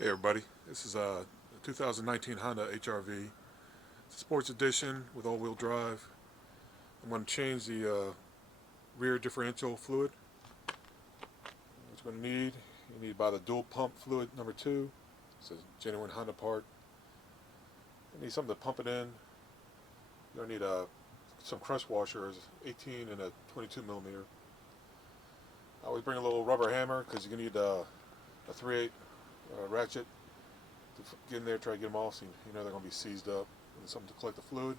Hey everybody, this is a 2019 Honda HR-V. It's a sports edition with all-wheel drive. I'm going to change the rear differential fluid. What you're going to need, you need to buy the dual pump fluid number 2. It's a genuine Honda part. You need something to pump it in. You're going to need some crush washers, 18 and a 22 millimeter. I always bring a little rubber hammer because you're going to need a 3/8 ratchet to get in there, try to get them off so you know they're going to be seized up, and something to collect the fluid.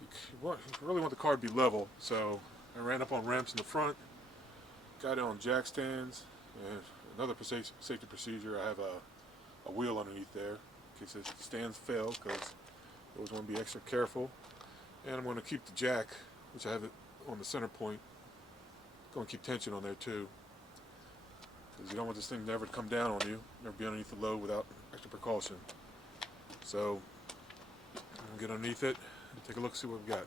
You really want the car to be level, so I ran up on ramps in the front, got it on jack stands, and another safety procedure, I have a wheel underneath there in case the stands fail, because you always want to be extra careful. And I'm going to keep the jack, which I have it on the center point, going to keep tension on there too, because you don't want this thing never to come down on you, never be underneath the load without extra precaution. So I'm going to get underneath it and take a look, see what we've got.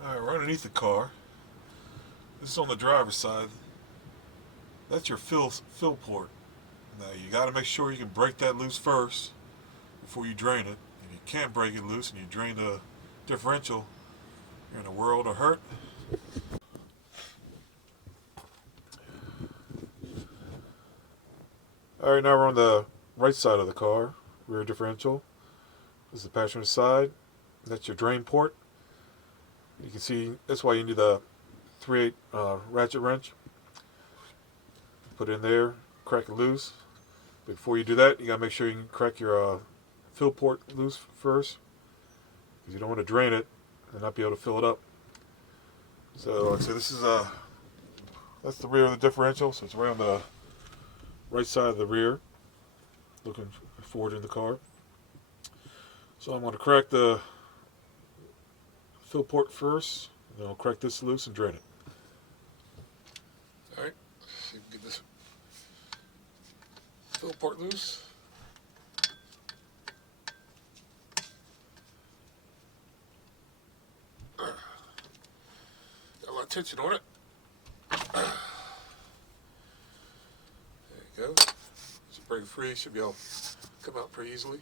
Alright, we're underneath the car. This is on the driver's side. That's your fill port. Now you got to make sure you can break that loose first before you drain it. If you can't break it loose and you drain the differential, you're in a world of hurt. Alright, now we're on the right side of the car, rear differential. This is the passenger side. That's your drain port. You can see that's why you need the 3/8 ratchet wrench. Put it in there, crack it loose. Before you do that, you gotta make sure you can crack your fill port loose first, because you don't want to drain it and not be able to fill it up. So like I say, this is that's the rear of the differential, so it's right on the right side of the rear, looking forward in the car. So I'm going to crack the fill port first, and then I'll crack this loose and drain it. Alright, see if we can get this fill port loose. Got a lot of tension on it. There you go. Should break free, should be able to come out pretty easily.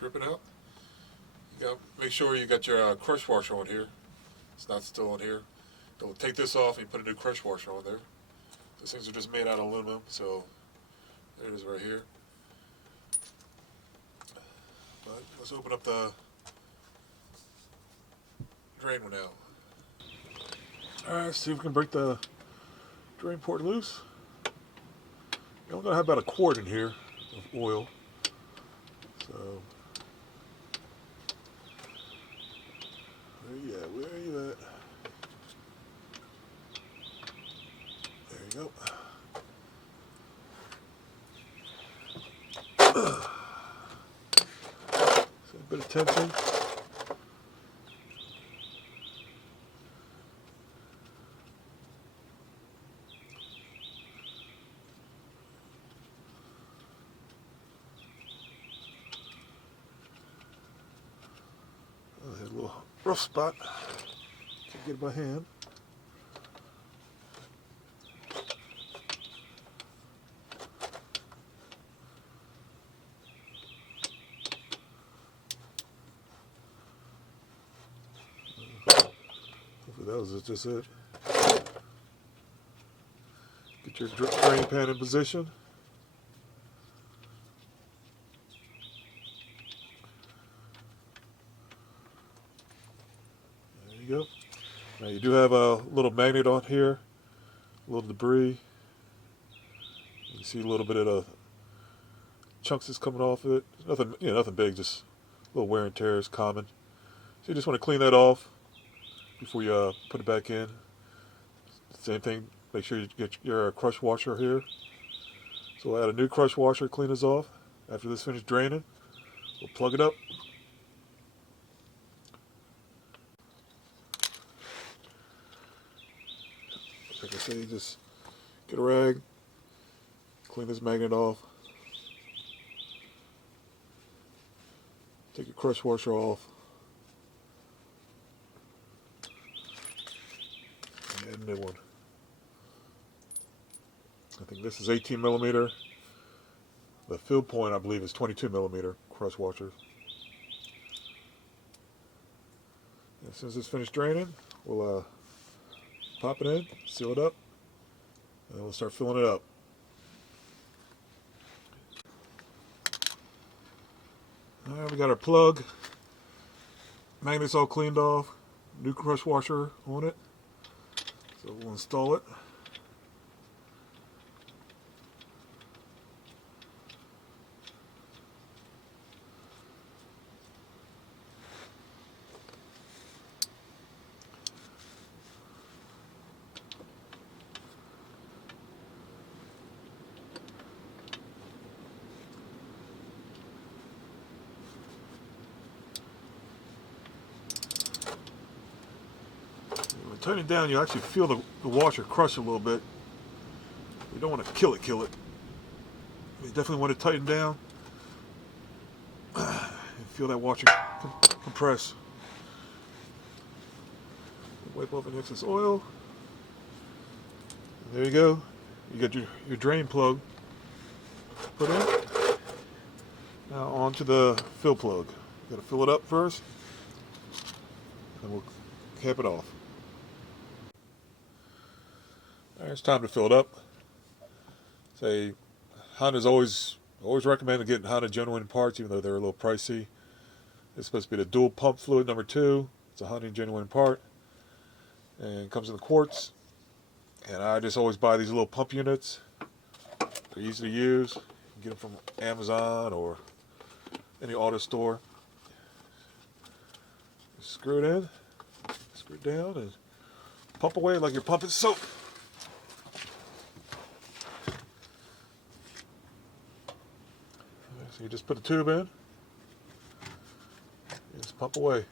Rip it out. You got make sure you got your crush washer on here. It's not still on here. You'll take this off and you put a new crush washer on there. These things are just made out of aluminum, so there it is right here. But let's open up the drain one out. Alright, let's see if we can break the drain port loose. I'm going to have about a quart in here of oil. So, where are you at? There you go. So a bit of tension. I had a little rough spot. Can't get it by hand. Hopefully that was just it. Get your drain pan in position. There you go. Now you do have a little magnet on here, a little debris. You can see a little bit of the chunks that's coming off of it. Nothing, nothing big, just a little wear and tear is common. So you just want to clean that off before you put it back in. Same thing, make sure you get your crush washer here. So we'll add a new crush washer, clean this off. After this finished draining, we'll plug it up. Like I say, just get a rag, clean this magnet off. Take your crush washer off. And a new one. I think this is 18 millimeter. The fill point, I believe, is 22 millimeter crush washer. As soon as it's finished draining, we'll pop it in, seal it up, and we'll start filling it up. All right, we got our plug. Magnets all cleaned off. New crush washer on it. So we'll install it. When you tighten it down, you actually feel the washer crush a little bit. You don't want to kill it. You definitely want to tighten down and feel that washer compress. Wipe off any excess oil. And there you go. You got your drain plug put in. Now onto the fill plug. You got to fill it up first, and we'll cap it off. All right, it's time to fill it up. Say, Honda's always recommended getting Honda genuine parts, even though they're a little pricey. It's supposed to be the dual pump fluid number 2. It's a Honda genuine part, and it comes in the quarts. And I just always buy these little pump units. They're easy to use. You can get them from Amazon or any auto store. Just screw it in, screw it down, and pump away like you're pumping soap. So you just put the tube in, and just pump away.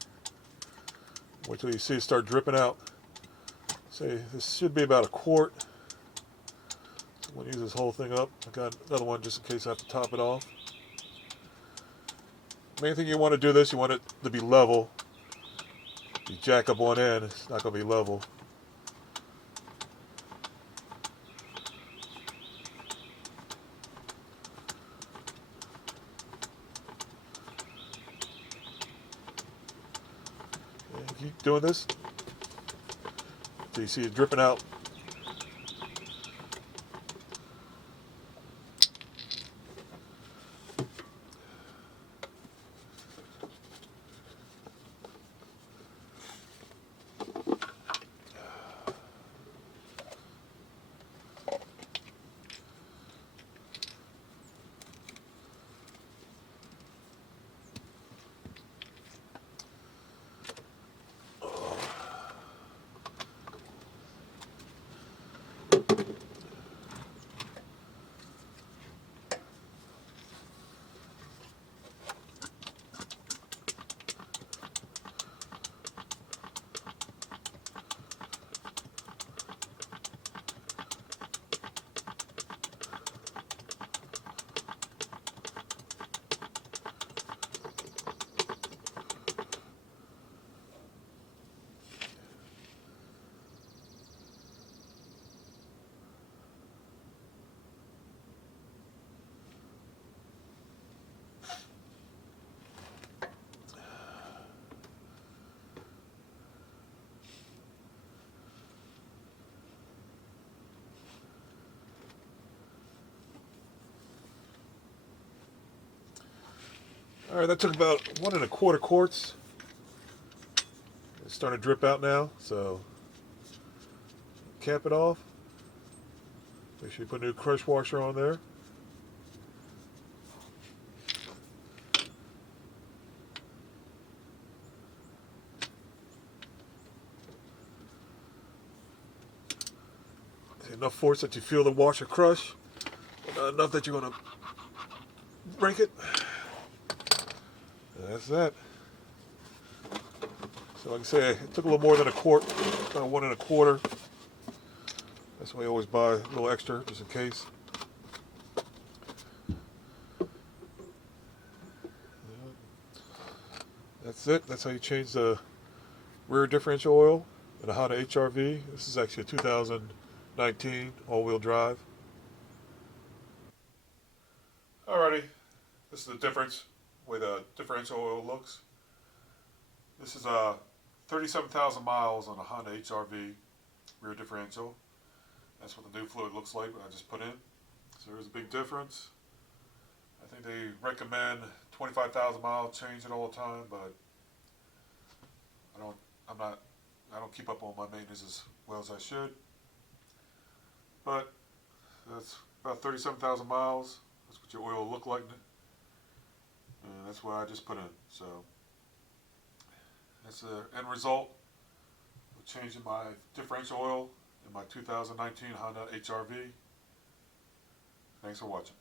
Wait till you see it start dripping out. Say this should be about a quart. So I'm going to use this whole thing up. I got another one just in case I have to top it off. Main thing you want to do this, you want it to be level. If you jack up one end, it's not going to be level. And keep doing this until you see it dripping out. All right, that took about 1 1/4 quarts. It's starting to drip out now, so cap it off. Make sure you put a new crush washer on there. Enough force that you feel the washer crush, but not enough that you're going to break it. That's that. So like I say, it took a little more than a quart, about 1 1/4. That's why I always buy a little extra, just in case. That's it. That's how you change the rear differential oil in a Honda HR-V. This is actually a 2019 all-wheel drive. Alrighty, this is the difference way the differential oil looks. This is 37,000 miles on a Honda HR-V rear differential. That's what the new fluid looks like, what I just put in. So there's a big difference. I think they recommend 25,000 mile change it all the time, but I don't keep up on my maintenance as well as I should. But that's about 37,000 miles. That's what your oil will look like, and that's what I just put in. So that's the end result of changing my differential oil in my 2019 Honda HR-V. Thanks for watching.